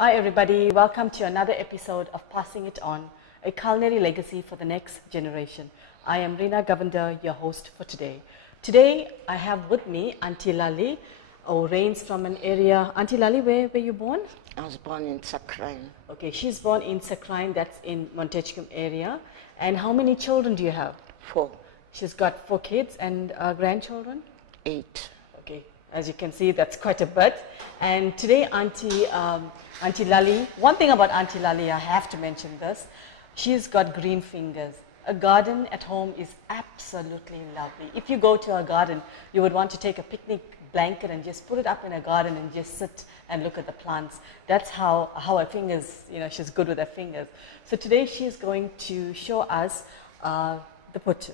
Hi everybody, welcome to another episode of Passing It On, a culinary legacy for the next generation. I am Reena, your host for today. Today I have with me Aunty Lallie, who reigns from an area. Aunty Lallie, where were you born? I was born in Sakrine. Okay, she's born in Sakrine, that's in Montechcombe area. And how many children do you have? 4. She's got 4 kids and grandchildren? 8. Okay, as you can see, that's quite a bit. And today, Aunty Lallie, one thing about Aunty Lallie, I have to mention this. She's got green fingers. A garden at home is absolutely lovely. If you go to a garden, you would want to take a picnic blanket and just put it up in a garden and just sit and look at the plants. That's how her fingers, she's good with her fingers. So today she's going to show us the putu.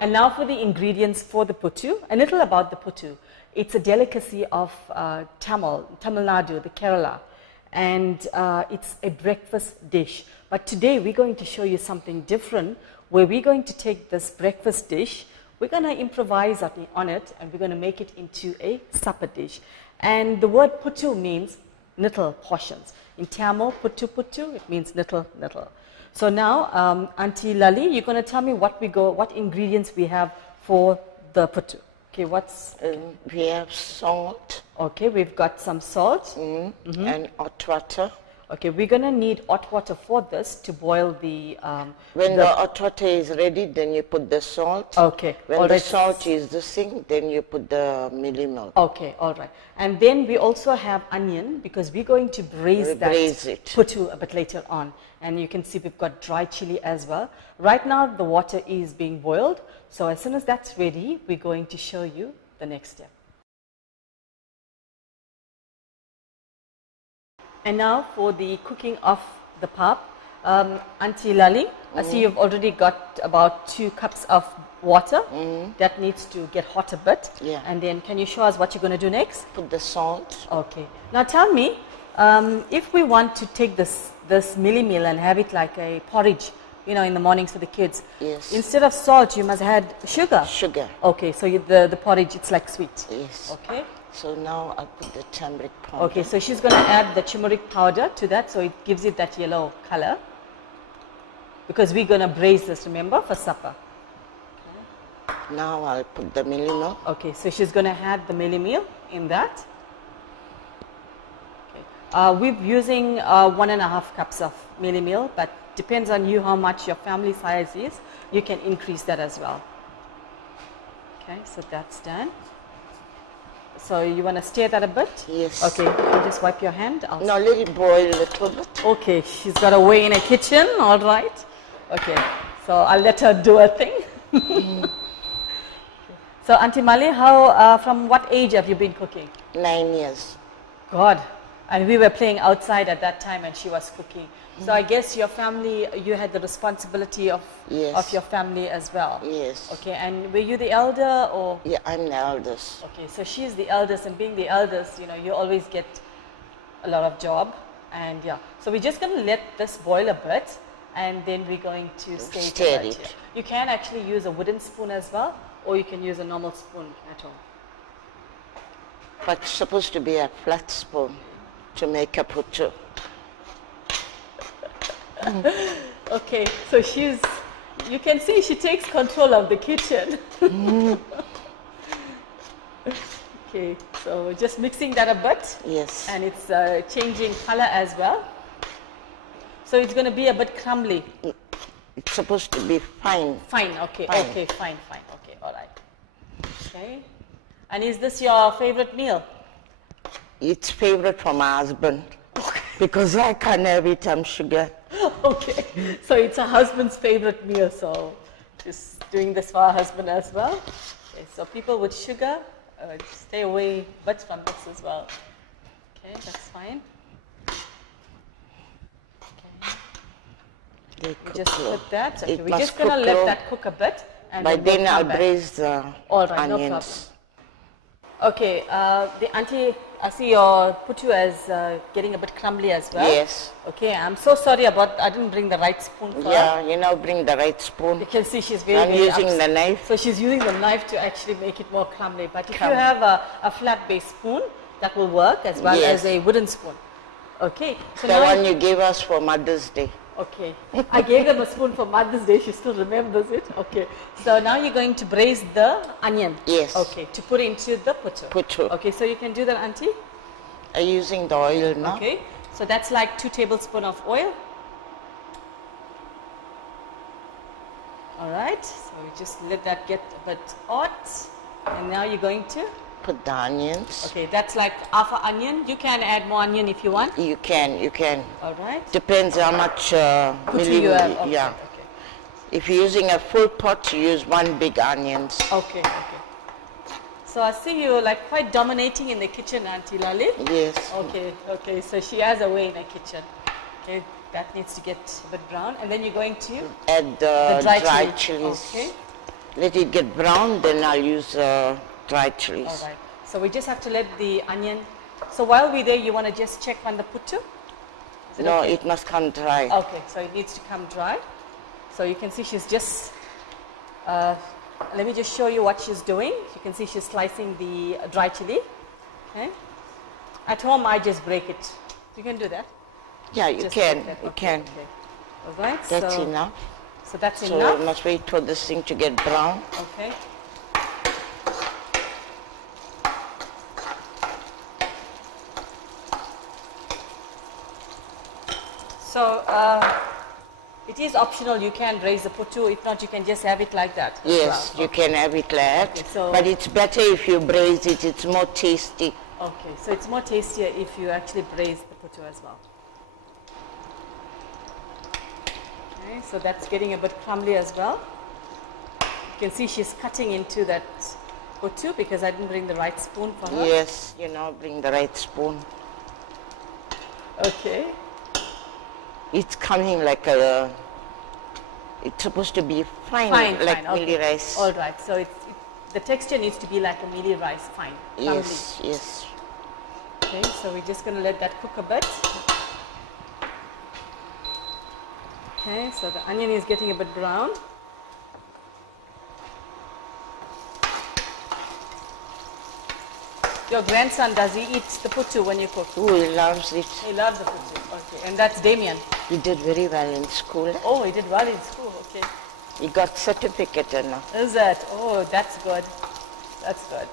And now for the ingredients for the putu. A little about the putu. It's a delicacy of Tamil Nadu, the Kerala. And it's a breakfast dish. But today we're going to show you something different, where we're going to take this breakfast dish, we're going to improvise on it, and we're going to make it into a supper dish. And the word putu means little portions. In Tamil, putu, it means little. So now, Aunty Lallie, you're going to tell me what ingredients we have for the putu. Okay, we have salt. Okay, we've got some salt. And hot water. Okay, we're going to need hot water for this to boil the... when the hot water is ready, then you put the salt. Okay. When the salt is the thing, then you put the milli milk. Okay, all right. And then we also have onion, because we're going to braise it. Putu a bit later on. And you can see we've got dry chili as well. Right now, the water is being boiled. So as soon as that's ready, we're going to show you the next step. And now for the cooking of the pap. Aunty Lallie, I see you've already got about 2 cups of water. That needs to get hot a bit. Yeah. And then can you show us what you're going to do next? Put the salt. Okay. Now tell me, if we want to take this milli meal and have it like a porridge, in the mornings for the kids. Yes. Instead of salt, you must add sugar. Sugar. Okay, so the porridge, it's like sweet. Yes. Okay. So now I'll put the turmeric powder. Okay, so she's going to add the turmeric powder to that, so it gives it that yellow color. Because we're going to braise this, remember, for supper. Okay. Now I'll put the milli milk. Okay, so she's going to add the milli meal in that. Okay. We're using 1.5 cups of milli meal, but depends on you how much your family size is. You can increase that as well. Okay, so that's done. So you want to stir that a bit? Yes. Okay, you can just wipe your hand. No, let it boil a little bit. Okay, she's got a way in a kitchen, all right. Okay, so I'll let her do her thing. So Aunty Lallie, from what age have you been cooking? 9 years. God, and we were playing outside at that time and she was cooking. So I guess your family, you had the responsibility of your family as well. Yes. Okay, and were you the elder or? Yeah, I'm the eldest. Okay, so she's the eldest, and being the eldest, you always get a lot of job. And yeah, so we're just going to let this boil a bit, and then we're going to stir it. Here. You can actually use a wooden spoon as well, or you can use a normal spoon at home. But it's supposed to be a flat spoon to make a putu. Okay, so you can see she takes control of the kitchen. Okay, so just mixing that a bit. Yes. And it's changing color as well. So it's going to be a bit crumbly. It's supposed to be fine. Fine, okay, fine. Okay, fine, okay, all right. Okay, and is this your favorite meal? It's favorite for my husband. Because I can't have it, I'm sugar. Okay, so it's her husband's favorite meal, so just doing this for her husband as well. Okay, so people with sugar, stay away but from this as well. Okay, that's fine. Okay. We just put that. Okay, we're just going to let that cook a bit. And but then I'll braise the onions. No problem. Okay, the Aunty I see your putu is getting a bit crumbly as well. Yes. Okay, I'm so sorry about, I didn't bring the right spoon for her. Yeah, you know, bring the right spoon. You can see she's very, I'm very using upset. the knife. So she's using the knife to actually make it more crumbly. But if you have a flat base spoon, that will work as well as a wooden spoon. Okay. So the now one you gave us for Mother's Day. Okay. I gave them a spoon for Mother's Day. She still remembers it. Okay. So now you're going to braise the onion. Yes. Okay. To put into the putu. Putu. Okay. So you can do that, Auntie. Are you using the oil now? Okay. So that's like 2 tablespoons of oil. All right. So we just let that get a bit hot. And now you're going to put the onions. Okay, that's like half an onion. You can add more onion if you want. You can. All right. Depends how much putu you have. Okay, yeah. Okay. If you're using a full pot, you use 1 big onions. Okay. So I see you like quite dominating in the kitchen, Aunty Lallie. Yes. Okay. So she has a way in the kitchen. Okay, that needs to get a bit brown, and then you're going to add the dry chilies. Okay. Let it get brown, then I'll use dry chilies. All right. So we just have to let the onion. So while we're there, you want to just check on the putu? No, okay? It must come dry. Okay, so it needs to come dry. So you can see she's just, let me just show you what she's doing. You can see she's slicing the dry chili. Okay. At home, I just break it. You can do that? Yeah, you just can. Like you can. Okay. All right. That's enough. So that's enough. So I must wait for this thing to get brown. Okay. So it is optional. You can braise the putu. If not, you can just have it like that. Yes, you can have it like that. Okay, but it's better if you braise it. It's more tasty. Okay, so it's more tastier if you actually braise the putu as well. Okay, so that's getting a bit crumbly as well. You can see she's cutting into that putu because I didn't bring the right spoon for her. Yes, bring the right spoon. Okay. It's coming like it's supposed to be fine like mealie rice. All right, so the texture needs to be like a mealie rice, fine. Yes, yes. Okay, so we're just going to let that cook a bit. Okay, so the onion is getting a bit brown. Your grandson, does he eat the putu when you cook? Oh, he loves it. He loves the putu, okay. And that's Damien? He did very well in school. Oh, he did well in school, okay. He got certificate now. Is that? Oh, that's good. That's good.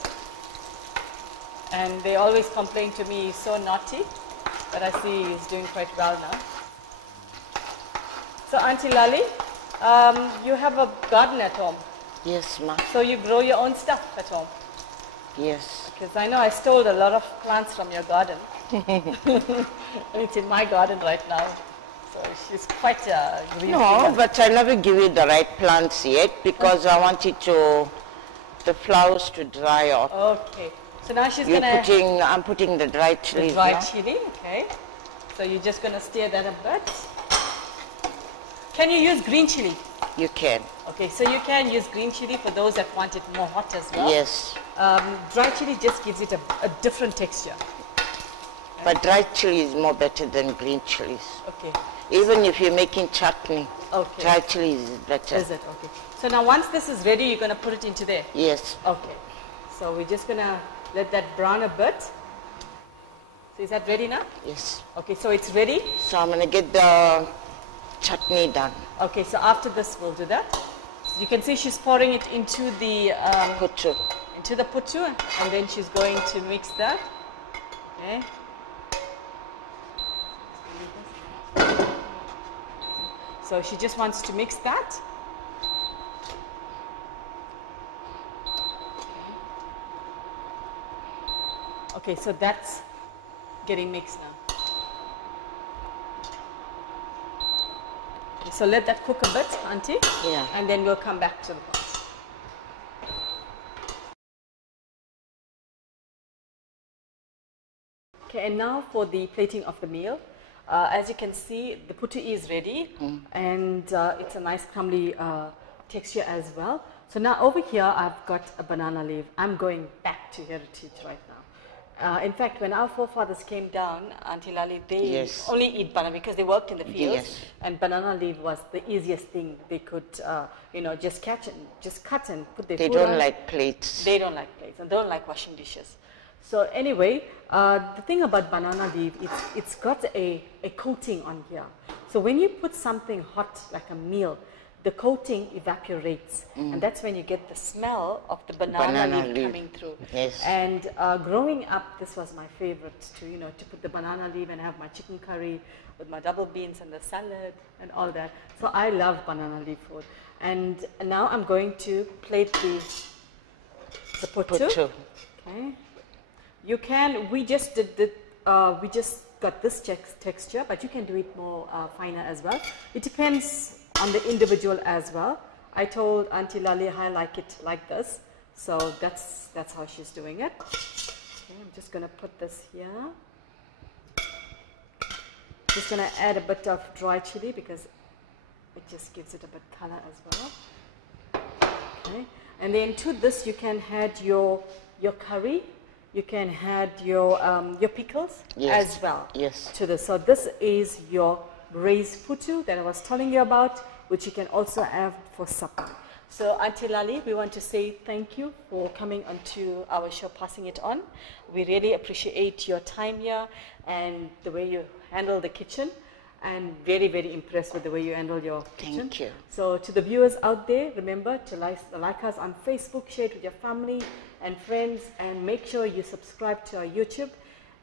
And they always complain to me he's so naughty, but I see he's doing quite well now. So Aunty Lallie, you have a garden at home? Yes, ma. So you grow your own stuff at home? Yes. Because I know I stole a lot of plants from your garden. It's in my garden right now. So she's quite green. No, but I never give you the right plants yet because I want it the flowers to dry off. Okay. So now she's gonna... I'm putting the dry chili. The dry chili, okay. So you're just gonna stir that a bit. Can you use green chili? You can. Okay, so you can use green chili for those that want it more hot as well. Yes. Dry chili just gives it a different texture. But dry chili is more better than green chilies. Okay. Even if you're making chutney, okay, dry chili is better. Is it? Okay. So now once this is ready, you're going to put it into there? Yes. Okay. So we're just going to let that brown a bit. So is that ready now? Yes. Okay, so it's ready. So I'm going to get the chutney done. Okay, so after this we'll do that. So you can see she's pouring it into the putu. Into the putu, and then she's going to mix that. Okay. So she just wants to mix that. Okay, so that's getting mixed now. Okay, so let that cook a bit, Auntie. Yeah. And then we'll come back to the pot. Okay, and now for the plating of the meal. As you can see, the putu is ready, and it's a nice crumbly texture as well. So now over here, I've got a banana leaf. I'm going back to heritage right now. In fact, when our forefathers came down, Aunty Lallie, they Yes. only eat banana because they worked in the fields, Yes. and banana leaf was the easiest thing they could, you know, just cut and put their They food don't on. like plates. They don't like plates and don't like washing dishes. So anyway, the thing about banana leaf, it's got a coating on here. So when you put something hot like a meal, the coating evaporates, and that's when you get the smell of the banana leaf coming through. Yes. And growing up, this was my favorite to put the banana leaf and have my chicken curry with my double beans and the salad and all that. So I love banana leaf food. And now I'm going to plate the putu. Okay. You can. We just did the. We just got this texture, but you can do it more finer as well. It depends on the individual as well. I told Aunty Lallie I like it like this, so that's how she's doing it. Okay, I'm just gonna put this here. Just gonna add a bit of dry chili because it just gives it a bit color as well. Okay, and then to this you can add your curry. You can add your pickles as well to this. So this is your braised putu that I was telling you about, which you can also have for supper. So Aunty Lallie, we want to say thank you for coming onto our show, Passing It On. We really appreciate your time here and the way you handle the kitchen, and very, very impressed with the way you handle your kitchen. Thank you. So to the viewers out there, remember to like us on Facebook, share it with your family and friends, and make sure you subscribe to our YouTube.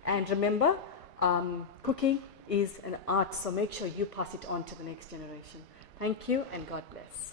And remember, cooking is an art, so make sure you pass it on to the next generation. Thank you and God bless.